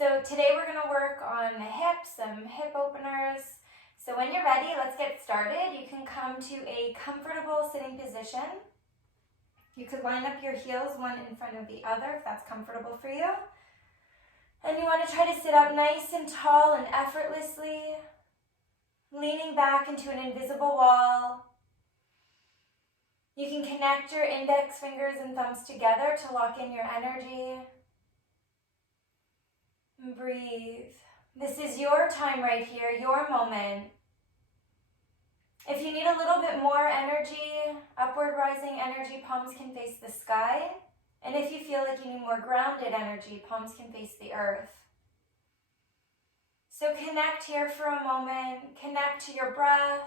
So today we're going to work on the hips, some hip openers. So when you're ready, let's get started. You can come to a comfortable sitting position. You could line up your heels one in front of the other if that's comfortable for you. And you want to try to sit up nice and tall and effortlessly, leaning back into an invisible wall. You can connect your index fingers and thumbs together to lock in your energy. And breathe. This is your time right here, your moment. If you need a little bit more energy, upward rising energy, palms can face the sky. And if you feel like you need more grounded energy, palms can face the earth. So connect here for a moment. Connect to your breath.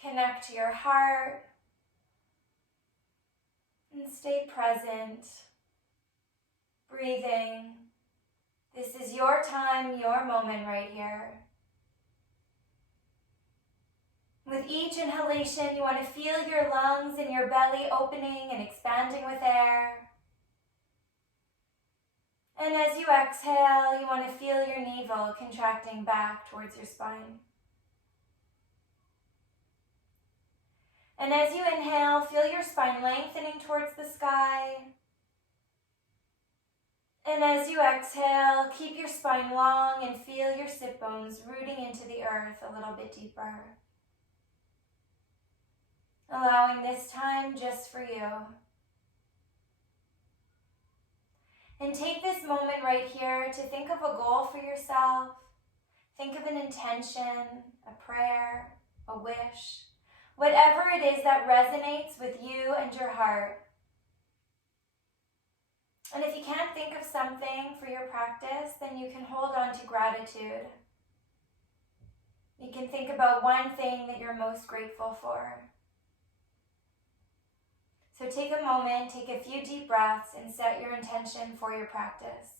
Connect to your heart. And stay present. Breathing. This is your time, your moment right here. With each inhalation, you want to feel your lungs and your belly opening and expanding with air. And as you exhale, you want to feel your navel contracting back towards your spine. And as you inhale, feel your spine lengthening towards the sky. And as you exhale, keep your spine long and feel your sit bones rooting into the earth a little bit deeper. Allowing this time just for you. And take this moment right here to think of a goal for yourself. Think of an intention, a prayer, a wish, whatever it is that resonates with you and your heart. And if you can't think of something for your practice, then you can hold on to gratitude. You can think about one thing that you're most grateful for. So take a moment, take a few deep breaths, and set your intention for your practice.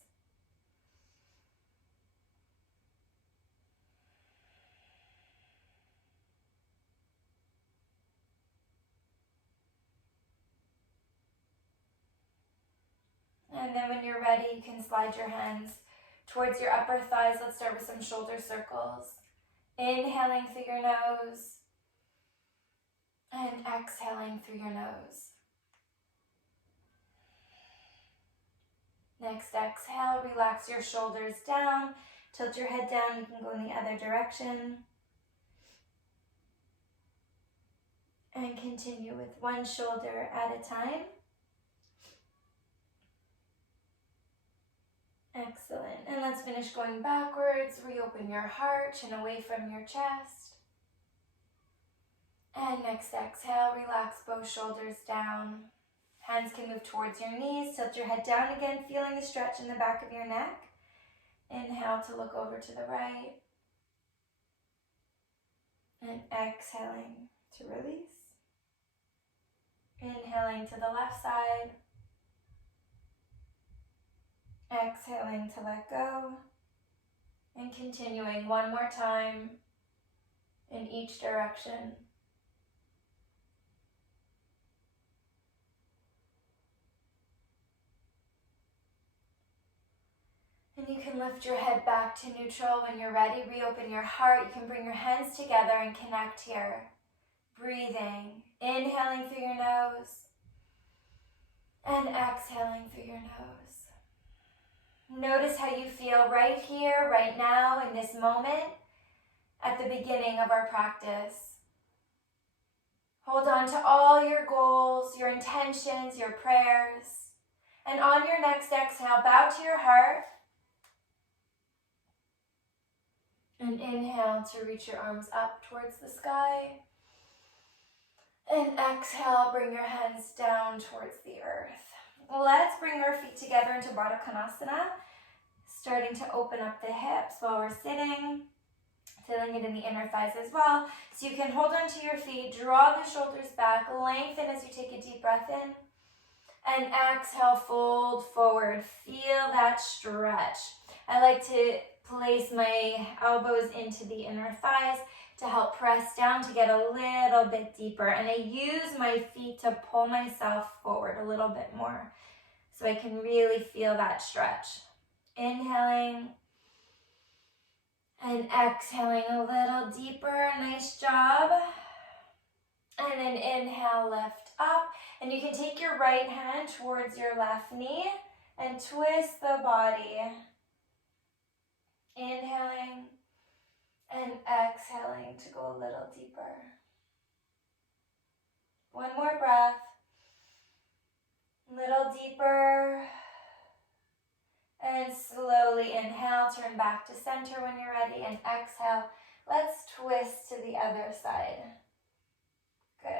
And then when you're ready, you can slide your hands towards your upper thighs. Let's start with some shoulder circles. Inhaling through your nose and exhaling through your nose. Next exhale, relax your shoulders down. Tilt your head down, you can go in the other direction. And continue with one shoulder at a time. Excellent. And let's finish going backwards. Reopen your heart, chin away from your chest. And next exhale, relax both shoulders down. Hands can move towards your knees. Tilt your head down again, feeling the stretch in the back of your neck. Inhale to look over to the right. And exhaling to release. Inhaling to the left side. Exhaling to let go. And continuing one more time in each direction. And you can lift your head back to neutral when you're ready. Reopen your heart. You can bring your hands together and connect here. Breathing. Inhaling through your nose. And exhaling through your nose. Notice how you feel right here, right now, in this moment, at the beginning of our practice. Hold on to all your goals, your intentions, your prayers. And on your next exhale, bow to your heart. And inhale to reach your arms up towards the sky. And exhale, bring your hands down towards the earth. Let's bring our feet together into Baddha Konasana, starting to open up the hips while we're sitting, feeling it in the inner thighs as well. So you can hold onto your feet, draw the shoulders back, lengthen as you take a deep breath in, and exhale, fold forward. Feel that stretch. I like to place my elbows into the inner thighs to help press down to get a little bit deeper. And I use my feet to pull myself forward a little bit more so I can really feel that stretch. Inhaling and exhaling a little deeper. Nice job. And then inhale, lift up. And you can take your right hand towards your left knee and twist the body. Inhaling and exhaling to go a little deeper. One more breath. A little deeper. And slowly inhale, turn back to center when you're ready, and exhale. Let's twist to the other side. Good.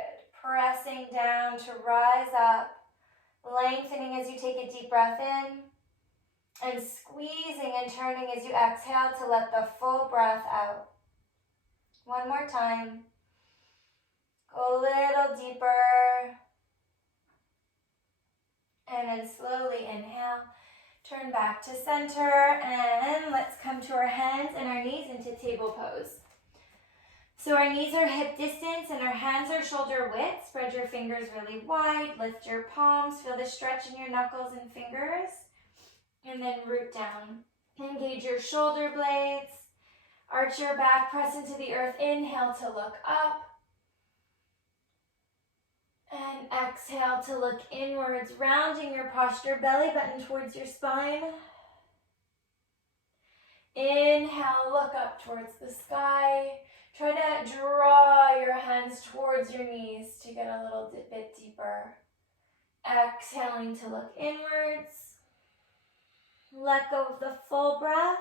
Pressing down to rise up, lengthening as you take a deep breath in, and squeezing and turning as you exhale to let the full breath out. One more time. Go a little deeper. And then slowly inhale. Turn back to center, and let's come to our hands and our knees into table pose. So our knees are hip distance and our hands are shoulder width. Spread your fingers really wide, lift your palms, feel the stretch in your knuckles and fingers, and then root down. Engage your shoulder blades, arch your back, press into the earth. Inhale to look up, and exhale to look inwards, rounding your posture, belly button towards your spine. Inhale, look up towards the sky. Try to draw your hands towards your knees to get a little bit deeper. Exhaling to look inwards. Let go of the full breath.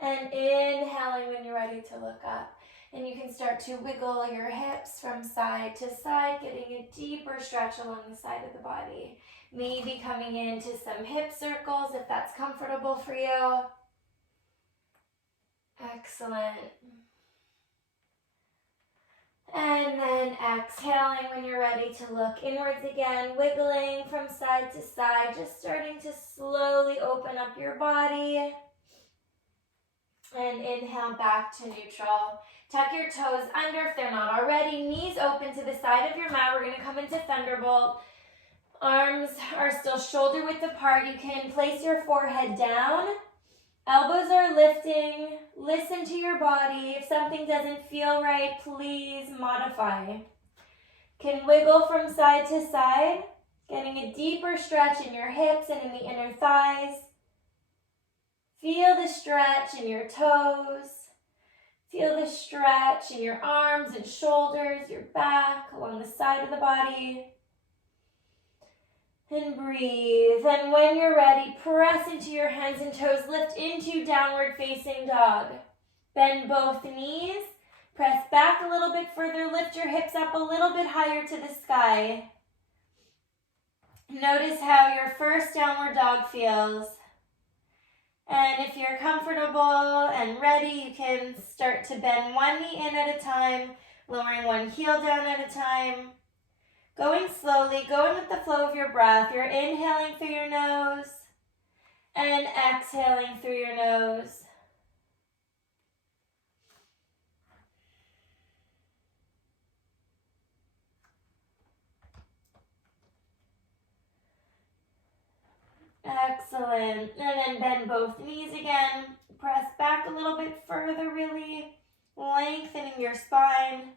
And inhaling when you're ready to look up. And you can start to wiggle your hips from side to side, getting a deeper stretch along the side of the body. Maybe coming into some hip circles if that's comfortable for you. Excellent. And then exhaling when you're ready to look inwards again, wiggling from side to side, just starting to slowly open up your body. And inhale back to neutral. Tuck your toes under if they're not already. Knees open to the side of your mat. We're going to come into Thunderbolt. Arms are still shoulder width apart. You can place your forehead down. Elbows are lifting. Listen to your body. If something doesn't feel right, please modify. Can wiggle from side to side, getting a deeper stretch in your hips and in the inner thighs. Feel the stretch in your toes. Feel the stretch in your arms and shoulders, your back, along the side of the body. And breathe. And when you're ready, press into your hands and toes. Lift into downward facing dog. Bend both knees. Press back a little bit further. Lift your hips up a little bit higher to the sky. Notice how your first downward dog feels. And if you're comfortable and ready, you can start to bend one knee in at a time, lowering one heel down at a time. Going slowly, going with the flow of your breath. You're inhaling through your nose and exhaling through your nose. Excellent. And then bend both knees again. Press back a little bit further, really. Lengthening your spine.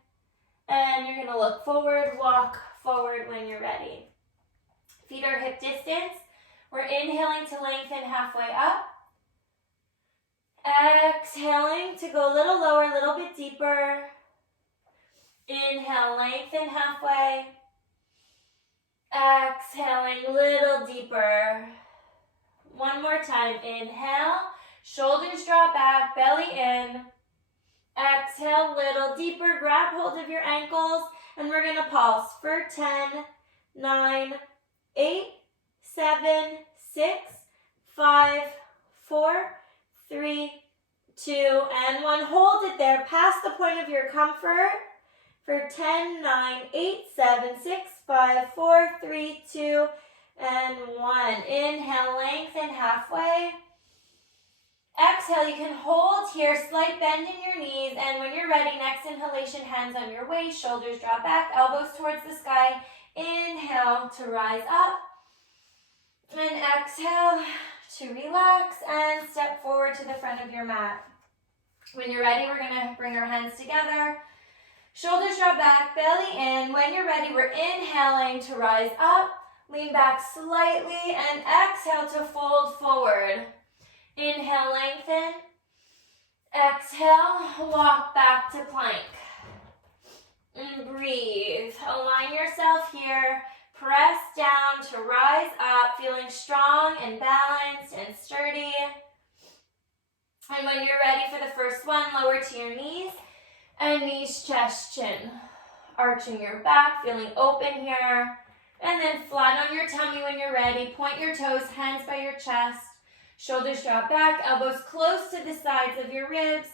And you're going to look forward, walk forward when you're ready. Feet are hip distance. We're inhaling to lengthen halfway up. Exhaling to go a little lower, a little bit deeper. Inhale, lengthen halfway. Exhaling, a little deeper. One more time. Inhale, shoulders drop back, belly in. Exhale, little deeper. Grab hold of your ankles, and we're going to pulse for 10, 9, 8, 7, 6, 5, 4, 3, 2, and 1. Hold it there past the point of your comfort for 10, 9, 8, 7, 6, 5, 4, 3, 2, and 1. Inhale, lengthen halfway. Exhale, you can hold here, slight bend in your knees, and when you're ready, next inhalation, hands on your waist, shoulders drop back, elbows towards the sky. Inhale to rise up, and exhale to relax and step forward to the front of your mat. When you're ready, we're gonna bring our hands together. Shoulders drop back, belly in. When you're ready, we're inhaling to rise up. Lean back slightly and exhale to fold forward. Inhale, lengthen. Exhale, walk back to plank. And breathe. Align yourself here. Press down to rise up, feeling strong and balanced and sturdy. And when you're ready for the first one, lower to your knees and knees, chest, chin. Arching your back, feeling open here. And then flat on your tummy when you're ready. Point your toes, hands by your chest. Shoulders drop back, elbows close to the sides of your ribs.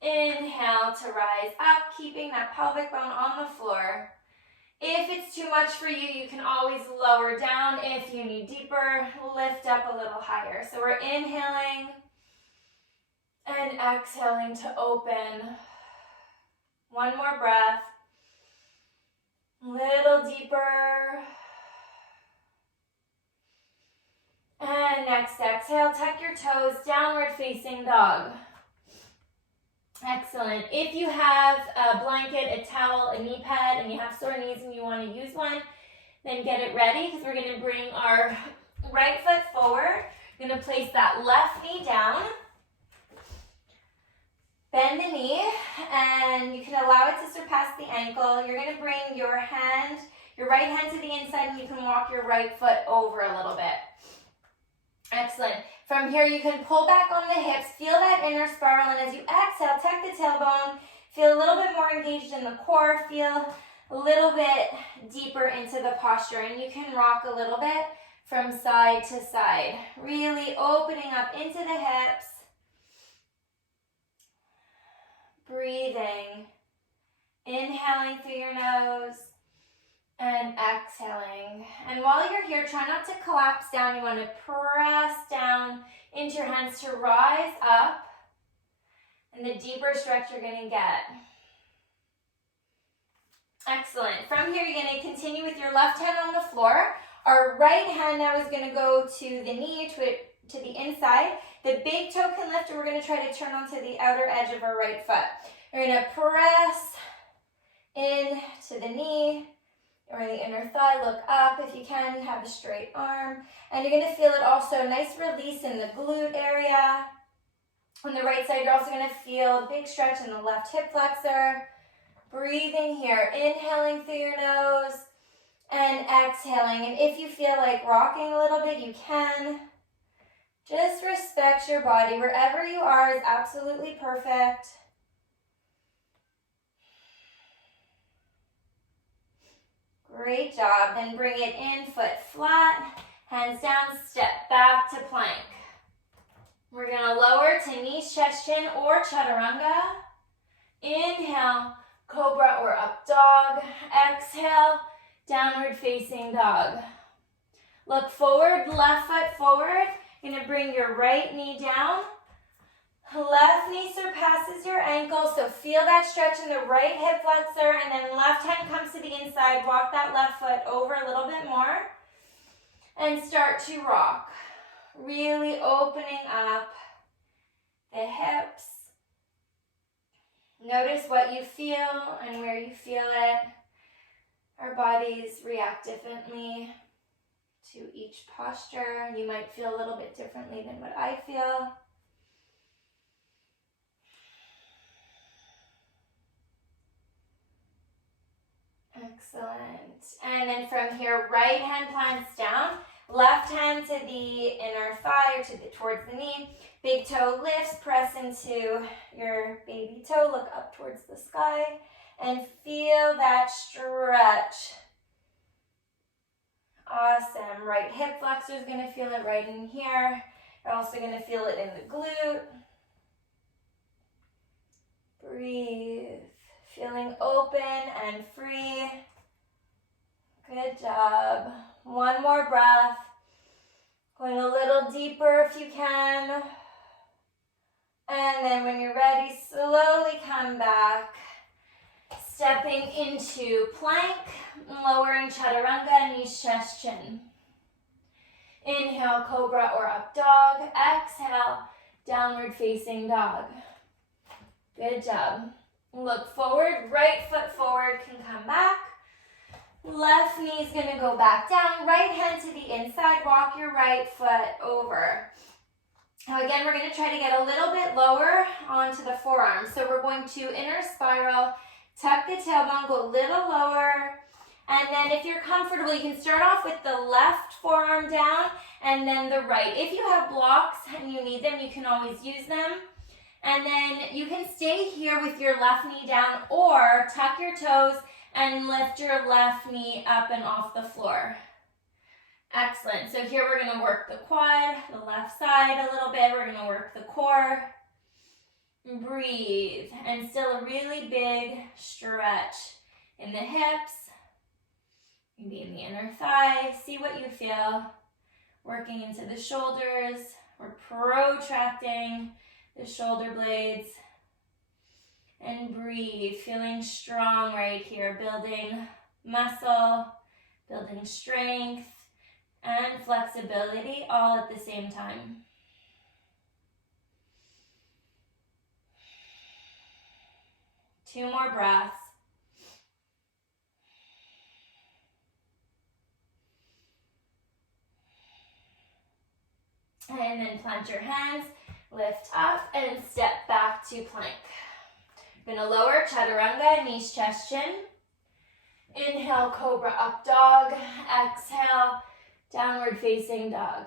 Inhale to rise up, keeping that pelvic bone on the floor. If it's too much for you, you can always lower down. If you need deeper, lift up a little higher. So we're inhaling and exhaling to open. One more breath. Little deeper. And next exhale, tuck your toes, downward facing dog. Excellent. If you have a blanket, a towel, a knee pad, and you have sore knees and you want to use one, then get it ready because we're going to bring our right foot forward. We're going to place that left knee down. Bend the knee, and you can allow it to surpass the ankle. You're going to bring your right hand to the inside, and you can walk your right foot over a little bit. Excellent. From here, you can pull back on the hips, feel that inner spiral, and as you exhale, tuck the tailbone, feel a little bit more engaged in the core, feel a little bit deeper into the posture, and you can rock a little bit from side to side, really opening up into the hips, breathing, inhaling through your nose, and exhaling. And while you're here, try not to collapse down. You want to press down into your hands to rise up. And the deeper stretch you're going to get. Excellent. From here, you're going to continue with your left hand on the floor. Our right hand now is going to go to the knee, to the inside. The big toe can lift, and we're going to try to turn onto the outer edge of our right foot. You're going to press into the knee, or the inner thigh, look up if you can, have a straight arm. And you're going to feel it also, a nice release in the glute area. On the right side, you're also going to feel a big stretch in the left hip flexor. Breathing here, inhaling through your nose and exhaling. And if you feel like rocking a little bit, you can. Just respect your body. Wherever you are is absolutely perfect. Great job. Then bring it in, foot flat, hands down, step back to plank. We're going to lower to knees, chest, chin, or chaturanga. Inhale, cobra or up dog. Exhale, downward facing dog. Look forward, left foot forward. You're going to bring your right knee down. Left knee surpasses your ankle, so feel that stretch in the right hip flexor, and then left hand comes to the inside. Walk that left foot over a little bit more, and start to rock. Really opening up the hips. Notice what you feel and where you feel it. Our bodies react differently to each posture. You might feel a little bit differently than what I feel. Excellent. And then from here, right hand plants down, left hand to the inner thigh or towards the knee. Big toe lifts, press into your baby toe, look up towards the sky, and feel that stretch. Awesome. Right hip flexor is going to feel it right in here. You're also going to feel it in the glute. Breathe. Feeling open and free. Good job. One more breath. Going a little deeper if you can. And then when you're ready, slowly come back. Stepping into plank, lowering chaturanga, knees, chest, chin. Inhale, cobra or up dog. Exhale, downward facing dog. Good job. Look forward, right foot forward can come back. Left knee is going to go back down. Right hand to the inside. Walk your right foot over. Now again, we're going to try to get a little bit lower onto the forearms. So we're going to inner spiral, tuck the tailbone, go a little lower. And then if you're comfortable, you can start off with the left forearm down and then the right. If you have blocks and you need them, you can always use them. And then you can stay here with your left knee down or tuck your toes and lift your left knee up and off the floor. Excellent. So here we're going to work the quad, the left side a little bit. We're going to work the core. Breathe. And still a really big stretch in the hips. Maybe in the inner thigh. See what you feel. Working into the shoulders. We're protracting the shoulder blades. And breathe. Feeling strong right here. Building muscle. Building strength. And flexibility all at the same time. Two more breaths. And then plant your hands, lift up, and step back to plank. You're going to lower chaturanga, knees, chest, chin. Inhale, cobra, up dog. Exhale, downward facing dog.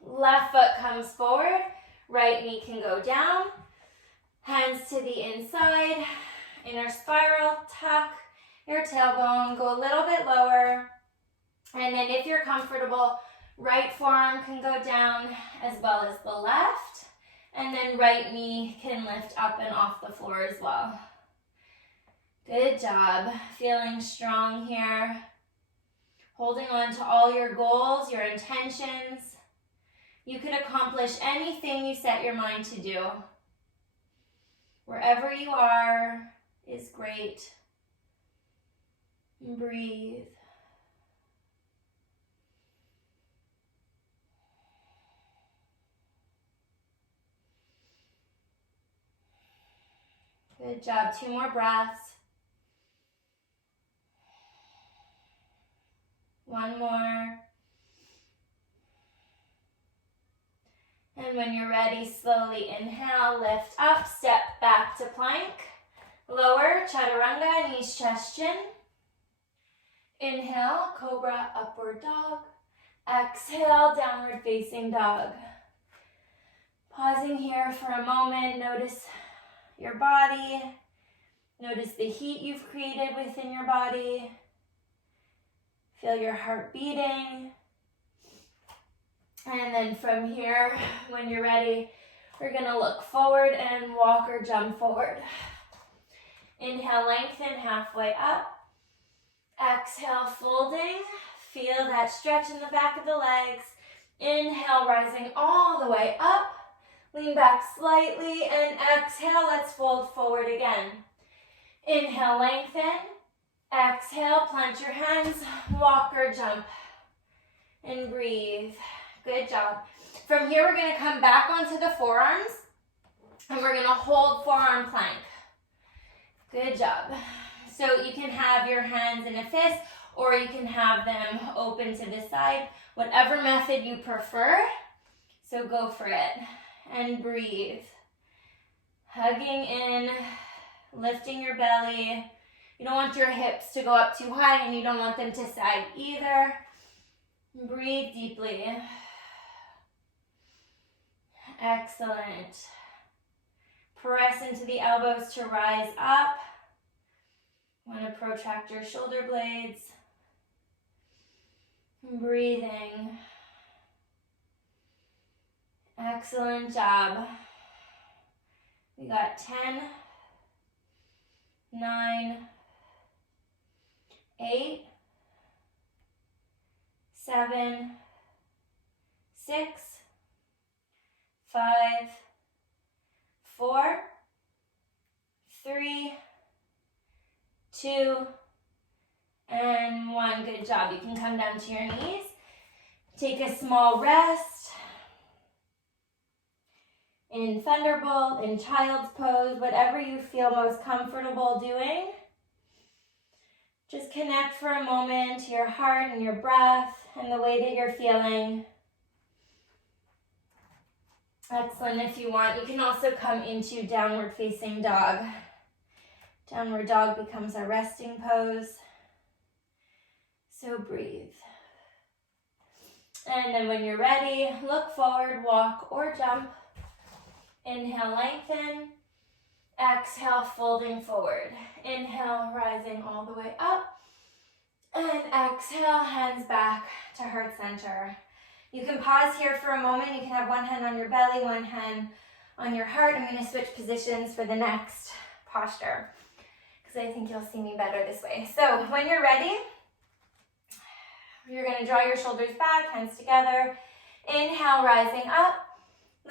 Left foot comes forward, right knee can go down. Hands to the inside, inner spiral, tuck your tailbone, go a little bit lower. And then if you're comfortable, right forearm can go down as well as the left. And then right knee can lift up and off the floor as well. Good job. Feeling strong here. Holding on to all your goals, your intentions. You can accomplish anything you set your mind to do. Wherever you are is great. Breathe. Good job. Two more breaths. One more. And when you're ready, slowly inhale, lift up, step back to plank. Lower, chaturanga, knees, chest, chin. Inhale, cobra, upward dog. Exhale, downward facing dog. Pausing here for a moment, notice your body. Notice the heat you've created within your body. Feel your heart beating. And then from here, when you're ready, we're going to look forward and walk or jump forward. Inhale, lengthen halfway up. Exhale, folding. Feel that stretch in the back of the legs. Inhale, rising all the way up. Lean back slightly and exhale. Let's fold forward again. Inhale, lengthen. Exhale, plant your hands, walk or jump. And breathe. Good job. From here, we're going to come back onto the forearms. And we're going to hold forearm plank. Good job. So you can have your hands in a fist or you can have them open to the side. Whatever method you prefer. So go for it. And breathe. Hugging in, lifting your belly. You don't want your hips to go up too high and you don't want them to sag either. Breathe deeply. Excellent. Press into the elbows to rise up. Want to protract your shoulder blades. Breathing. Excellent job. We got 10, 9, 8, 7, 6, 5, 4, 3, 2, and 1. Good job. You can come down to your knees. Take a small rest in Thunderbolt, in Child's Pose, whatever you feel most comfortable doing. Just connect for a moment to your heart and your breath and the way that you're feeling. Excellent. If you want, you can also come into Downward Facing Dog. Downward Dog becomes our resting pose. So breathe. And then when you're ready, look forward, walk or jump. Inhale, lengthen. Exhale, folding forward. Inhale, rising all the way up. And exhale, hands back to heart center. You can pause here for a moment. You can have one hand on your belly, one hand on your heart. I'm going to switch positions for the next posture because I think you'll see me better this way. So when you're ready, you're going to draw your shoulders back, hands together. Inhale, rising up.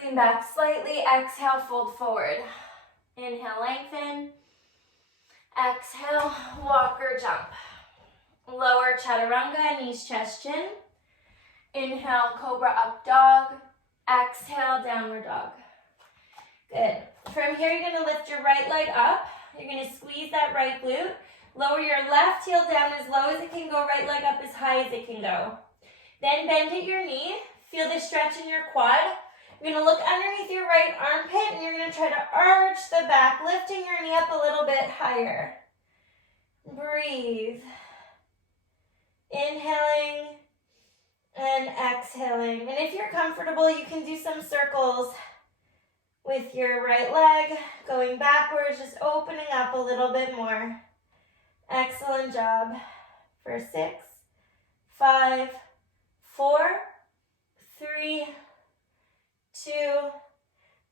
Lean back slightly. Exhale, fold forward. Inhale, lengthen. Exhale, walk or jump. Lower chaturanga, knees, chest, chin. Inhale, cobra up dog. Exhale, downward dog. Good. From here, you're going to lift your right leg up. You're going to squeeze that right glute. Lower your left heel down as low as it can go, right leg up as high as it can go. Then bend at your knee. Feel the stretch in your quad. You're going to look underneath your right armpit and you're going to try to arch the back, lifting your knee up a little bit higher. Breathe. Inhaling and exhaling. And if you're comfortable, you can do some circles with your right leg, going backwards, just opening up a little bit more. Excellent job. For 6, 5, 4, 3, 2,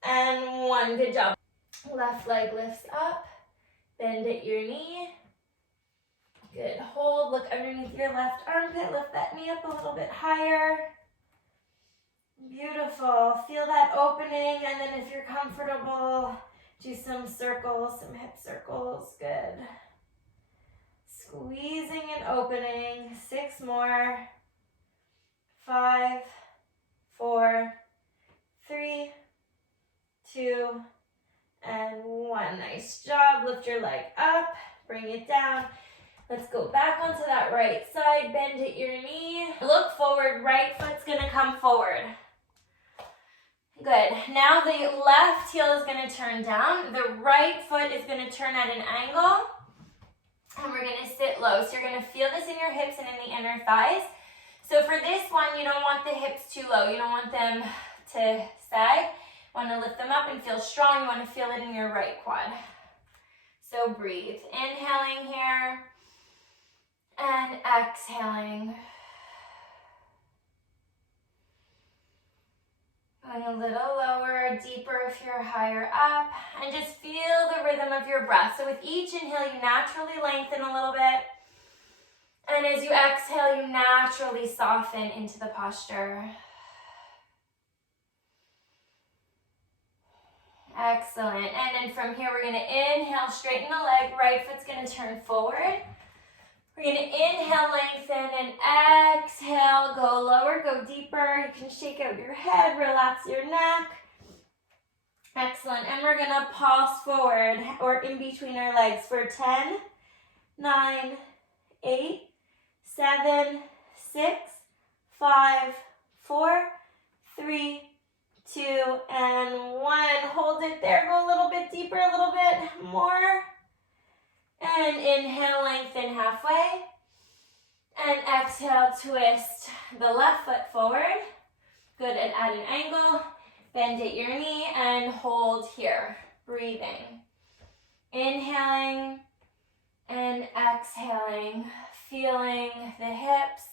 and 1. Good job. Left leg lifts up. Bend at your knee. Good. Hold. Look underneath your left armpit. Lift that knee up a little bit higher. Beautiful. Feel that opening. And then if you're comfortable, do some circles, some hip circles. Good. Squeezing and opening. 6 more. 5, 4, 3, 2, and 1. Nice job. Lift your leg up. Bring it down. Let's go back onto that right side. Bend at your knee. Look forward. Right foot's going to come forward. Good. Now the left heel is going to turn down. The right foot is going to turn at an angle. And we're going to sit low. So you're going to feel this in your hips and in the inner thighs. So for this one, you don't want the hips too low. You don't want them to sag. You want to lift them up and feel strong. You want to feel it in your right quad. So breathe. Inhaling here. And exhaling. Going a little lower, deeper if you're higher up. And just feel the rhythm of your breath. So with each inhale, you naturally lengthen a little bit. And as you exhale, you naturally soften into the posture. Excellent. And then from here, we're going to inhale, straighten the leg. Right foot's going to turn forward. We're going to inhale, lengthen, and exhale. Go lower, go deeper. You can shake out your head, relax your neck. Excellent. And we're going to pulse forward or in between our legs for 10, 9, 8, 7, 6, 5, 4, 3, 2, and 1. Hold it there. Go a little bit deeper, a little bit more. And inhale, lengthen halfway. And exhale, twist the left foot forward. Good, and at an angle. Bend at your knee and hold here. Breathing. Inhaling and exhaling. Feeling the hips,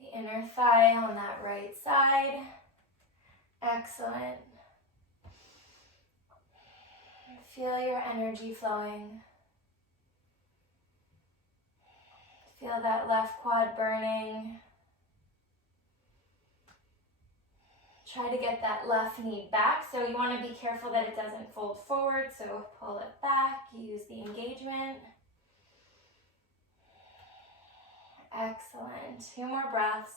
the inner thigh on that right side. Excellent. Feel your energy flowing. Feel that left quad burning. Try to get that left knee back. So you want to be careful that it doesn't fold forward. So pull it back. Use the engagement. Excellent. 2 more breaths.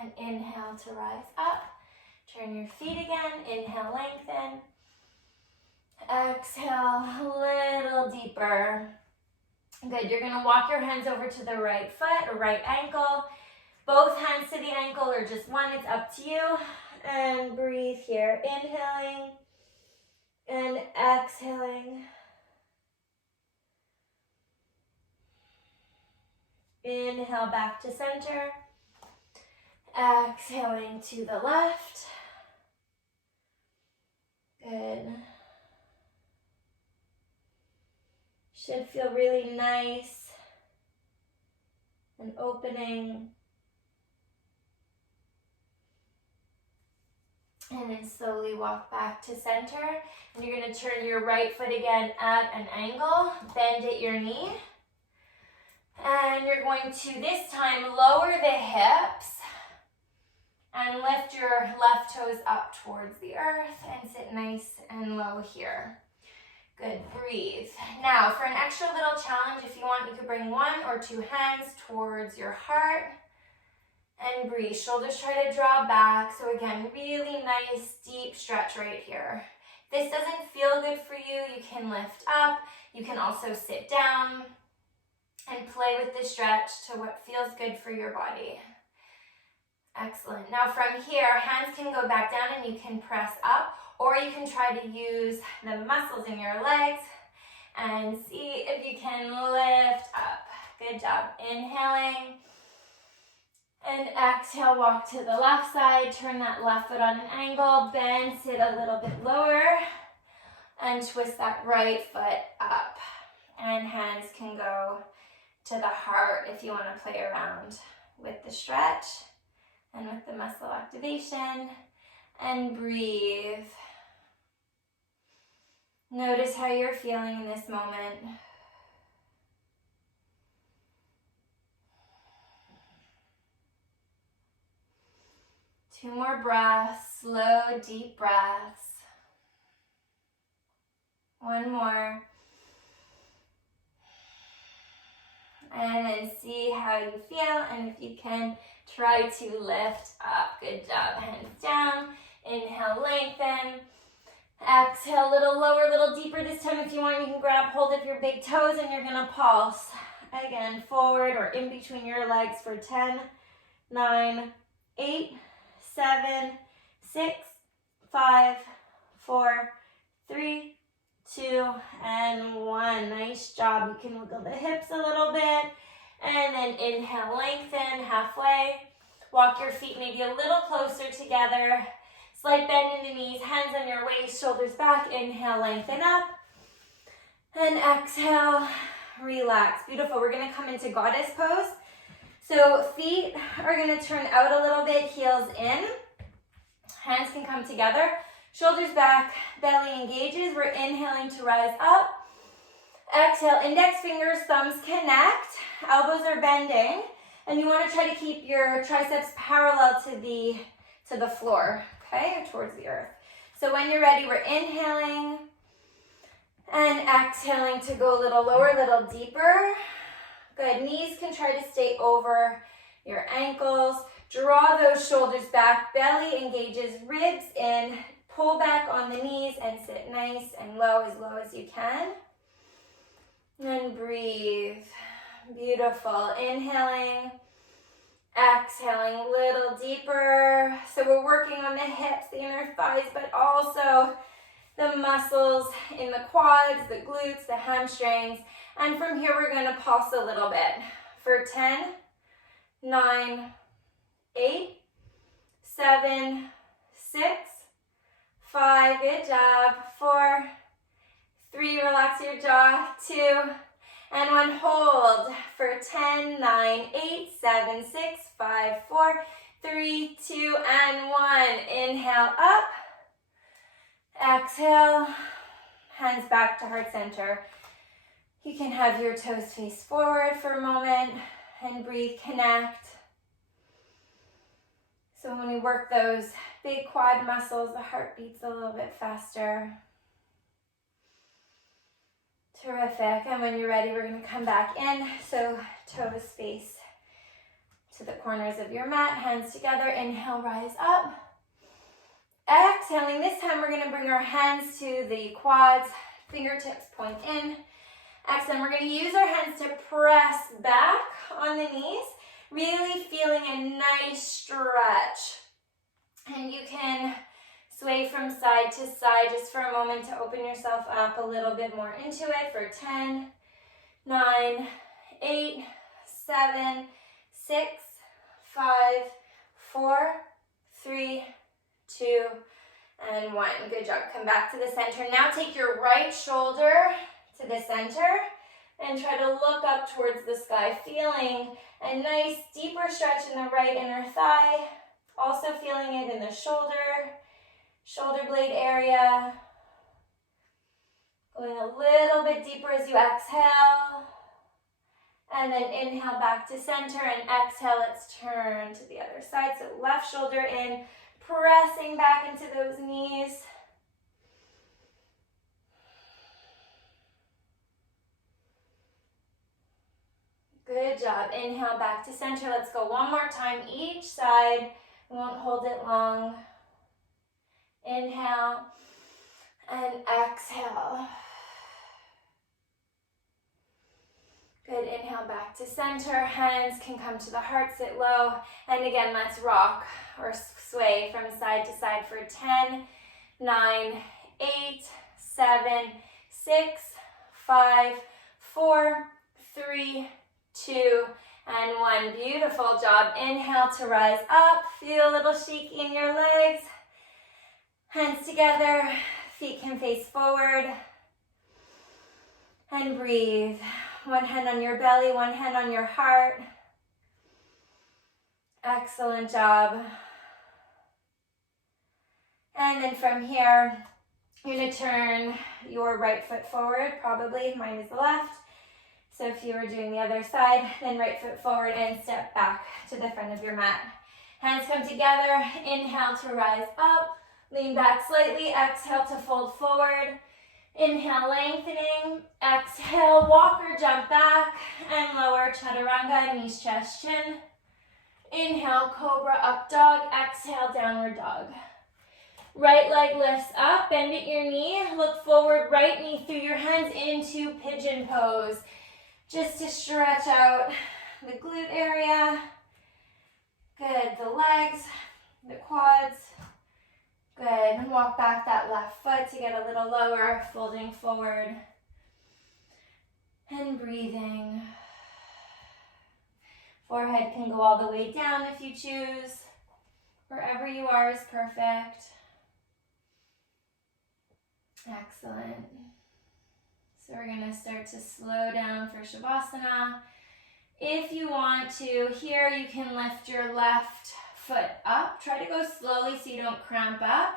And inhale to rise up. Turn your feet again. Inhale, lengthen. Exhale, a little deeper. Good, you're gonna walk your hands over to the right foot or right ankle. Both hands to the ankle or just one, it's up to you. And breathe here, inhaling and exhaling. Inhale back to center. Exhaling to the left. Good. Should feel really nice and opening. And then slowly walk back to center. And you're going to turn your right foot again at an angle. Bend at your knee. And you're going to, this time, lower the hips. And lift your left toes up towards the earth. And sit nice and low here. Good, breathe. Now, for an extra little challenge, if you want, you could bring one or two hands towards your heart. And breathe. Shoulders try to draw back. So again, really nice, deep stretch right here. If this doesn't feel good for you, you can lift up. You can also sit down and play with the stretch to what feels good for your body. Excellent. Now from here, hands can go back down and you can press up, or you can try to use the muscles in your legs and see if you can lift up. Good job. Inhaling. And exhale, walk to the left side, turn that left foot on an angle, bend, sit a little bit lower, and twist that right foot up. And hands can go to the heart if you want to play around with the stretch and with the muscle activation. And breathe. Notice how you're feeling in this moment. Two more breaths, slow, deep breaths. One more. And then see how you feel, and if you can, try to lift up. Good job. Hands down. Inhale, lengthen. Exhale, a little lower, a little deeper. This time, if you want, you can grab hold of your big toes, and you're going to pulse. Again, forward or in between your legs for 10, 9, 8, 7, 6, 5, 4, 3, 2, and 1. Nice job. You can wiggle the hips a little bit. And then inhale, lengthen halfway. Walk your feet maybe a little closer together. Slight bend in the knees, hands on your waist, shoulders back. Inhale, lengthen up. And exhale, relax. Beautiful. We're going to come into goddess pose. So feet are going to turn out a little bit, heels in. Hands can come together. Shoulders back, belly engages. We're inhaling to rise up. Exhale, index fingers, thumbs connect. Elbows are bending. And you want to try to keep your triceps parallel to the floor, okay, or towards the earth. So when you're ready, we're inhaling and exhaling to go a little lower, a little deeper. Good. Knees can try to stay over your ankles. Draw those shoulders back. Belly engages, ribs in. Pull back on the knees and sit nice and low as you can. And breathe. Beautiful. Inhaling. Exhaling a little deeper. So we're working on the hips, the inner thighs, but also the muscles in the quads, the glutes, the hamstrings. And from here, we're going to pulse a little bit for 10, 9, 8, 7, 6, 5, good job, 4, 3, relax your jaw, 2, and 1, hold for 10, 9, 8, 7, 6, 5, 4, 3, 2, and 1. Inhale up, exhale, hands back to heart center. You can have your toes face forward for a moment and breathe, connect. So when we work those big quad muscles, the heart beats a little bit faster. Terrific. And when you're ready, we're going to come back in. So toes face to the corners of your mat, hands together. Inhale, rise up. Exhaling, this time we're going to bring our hands to the quads, fingertips point in. Exhale, we're going to use our hands to press back on the knees, really feeling a nice stretch. And you can sway from side to side just for a moment to open yourself up a little bit more into it for 10, 9, 8, 7, 6, 5, 4, 3, 2, and 1. Good job. Come back to the center. Now take your right shoulder to the center and try to look up towards the sky, feeling a nice deeper stretch in the right inner thigh. Also feeling it in the shoulder blade area. Going a little bit deeper as you exhale. And then inhale back to center and exhale, let's turn to the other side. So left shoulder in, pressing back into those knees. Good job. Inhale back to center. Let's go one more time each side. We won't hold it long. Inhale and exhale. Good, inhale back to center. Hands can come to the heart, sit low. And again, let's rock or sway from side to side for 10, 9, 8, 7, 6, 5, 4, 3, 2, and 1. Beautiful job. Inhale to rise up. Feel a little shaky in your legs. Hands together. Feet can face forward. And breathe. One hand on your belly, one hand on your heart. Excellent job. And then from here, you're going to turn your right foot forward, probably. Mine is the left. So if you were doing the other side, then right foot forward and step back to the front of your mat. Hands come together. Inhale to rise up. Lean back slightly. Exhale to fold forward. Inhale, lengthening. Exhale, walk or jump back and lower, chaturanga, knees, chest, chin. Inhale, cobra, up dog. Exhale, downward dog. Right leg lifts up, bend at your knee. Look forward, right knee through your hands into pigeon pose. Just to stretch out the glute area. Good, the legs, the quads. Good, and walk back that left foot to get a little lower, folding forward. And breathing. Forehead can go all the way down if you choose. Wherever you are is perfect. Excellent. So we're going to start to slow down for Shavasana. If you want to, here you can lift your left foot up. Try to go slowly so you don't cramp up.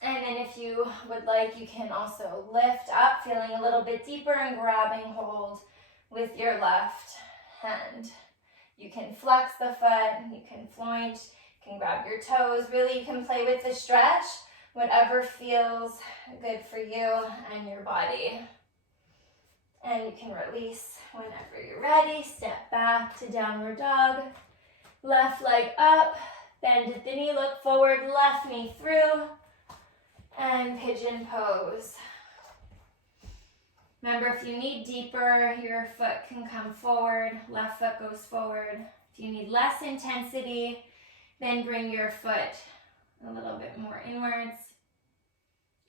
And then if you would like, you can also lift up, feeling a little bit deeper and grabbing hold with your left hand. You can flex the foot, you can floint, you can grab your toes. Really, you can play with the stretch, whatever feels good for you and your body. And you can release whenever you're ready. Step back to downward dog. Left leg up, bend at the knee, look forward, left knee through, and pigeon pose. Remember, if you need deeper, your foot can come forward, left foot goes forward. If you need less intensity, then bring your foot a little bit more inwards.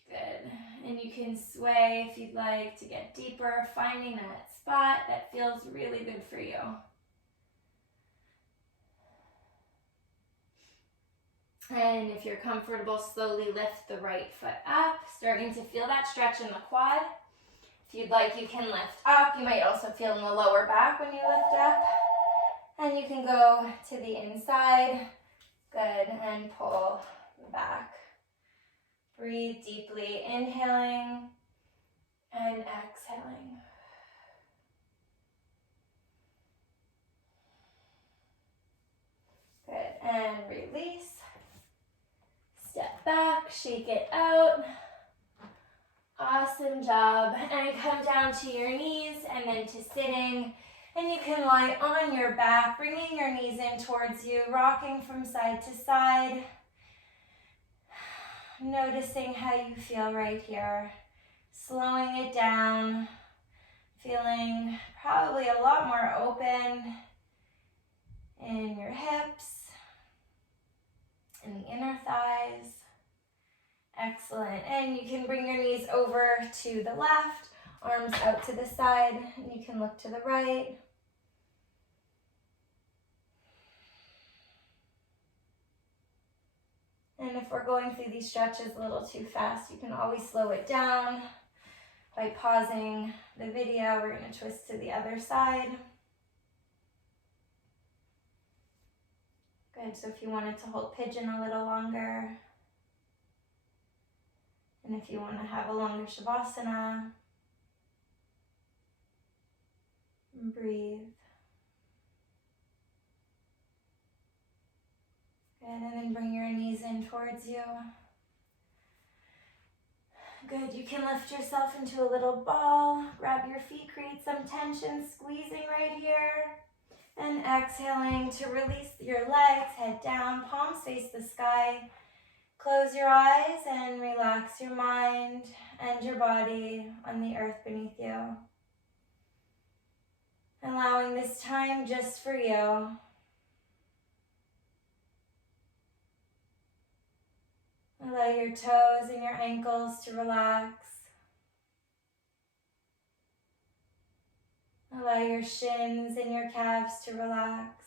Good. And you can sway if you'd like to get deeper, finding that spot that feels really good for you. And if you're comfortable, slowly lift the right foot up, starting to feel that stretch in the quad. If you'd like, you can lift up. You might also feel in the lower back when you lift up. And you can go to the inside. Good, and pull back. Breathe deeply, inhaling and exhaling. Good, and release. Step back, shake it out. Awesome job. And come down to your knees and then to sitting. And you can lie on your back, bringing your knees in towards you, rocking from side to side. Noticing how you feel right here. Slowing it down, feeling probably a lot more open in your hips, in the inner thighs. Excellent. And you can bring your knees over to the left, arms out to the side, and you can look to the right. And if we're going through these stretches a little too fast, you can always slow it down by pausing the video. We're going to twist to the other side. Good, so if you wanted to hold pigeon a little longer, and if you want to have a longer Shavasana, breathe. Good, and then bring your knees in towards you. Good, you can lift yourself into a little ball, grab your feet, create some tension, squeezing right here, and exhaling to release your legs, head down, palms face the sky. Close your eyes and relax your mind and your body on the earth beneath you. Allowing this time just for you. Allow your toes and your ankles to relax. Allow your shins and your calves to relax.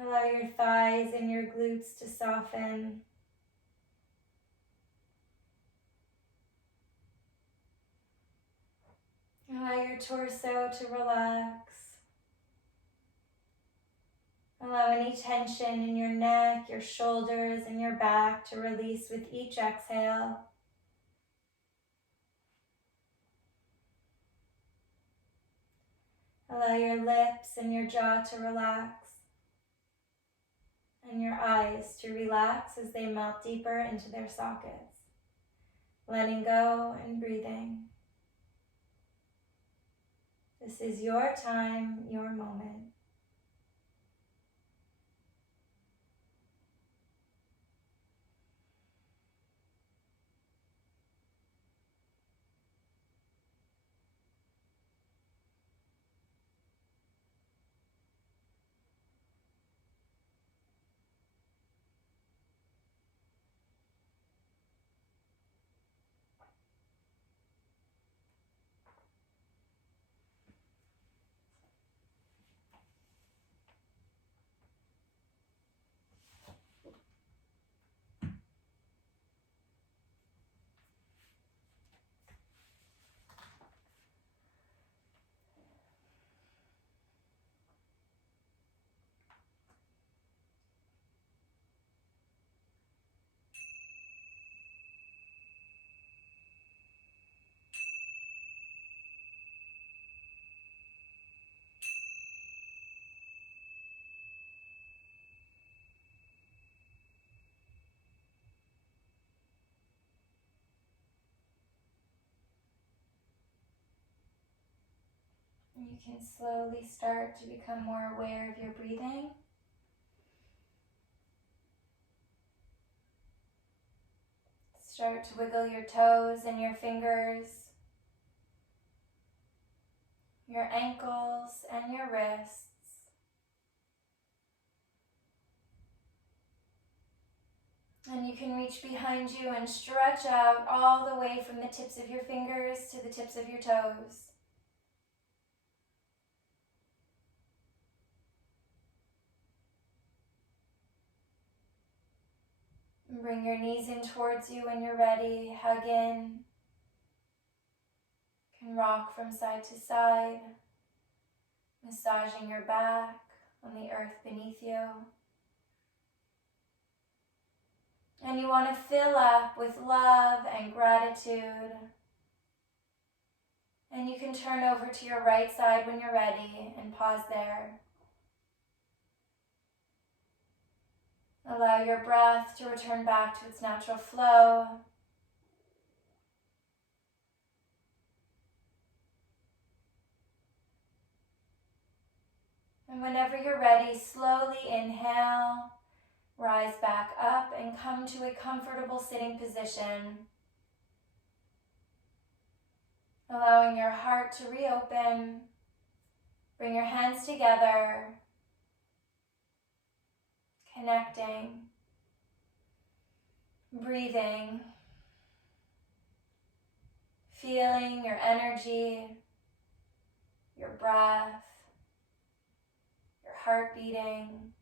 Allow your thighs and your glutes to soften. Allow your torso to relax. Allow any tension in your neck, your shoulders, and your back to release with each exhale. Allow your lips and your jaw to relax, and your eyes to relax as they melt deeper into their sockets. Letting go and breathing. This is your time, your moment. You can slowly start to become more aware of your breathing. Start to wiggle your toes and your fingers, your ankles and your wrists. And you can reach behind you and stretch out all the way from the tips of your fingers to the tips of your toes. Bring your knees in towards you when you're ready. Hug in. You can rock from side to side, massaging your back on the earth beneath you. And you want to fill up with love and gratitude. And you can turn over to your right side when you're ready and pause there. Allow your breath to return back to its natural flow. And whenever you're ready, slowly inhale, rise back up and come to a comfortable sitting position. Allowing your heart to reopen. Bring your hands together. Connecting. Breathing. Feeling your energy, your breath, your heart beating.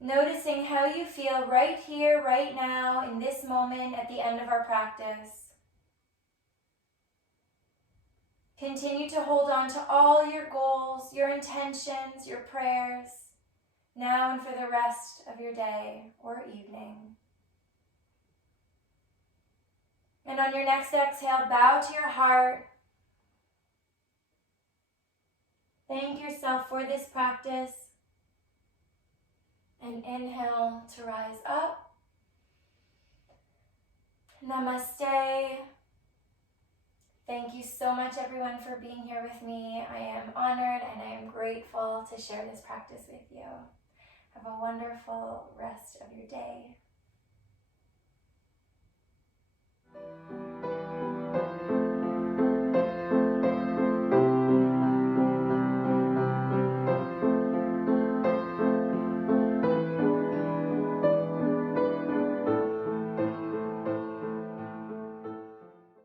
Noticing how you feel right here, right now, in this moment at the end of our practice. Continue to hold on to all your goals, your intentions, your prayers, now and for the rest of your day or evening. And on your next exhale, bow to your heart. Thank yourself for this practice. And inhale to rise up. Namaste. Thank you so much, everyone, for being here with me. I am honored and I am grateful to share this practice with you. Have a wonderful rest of your day.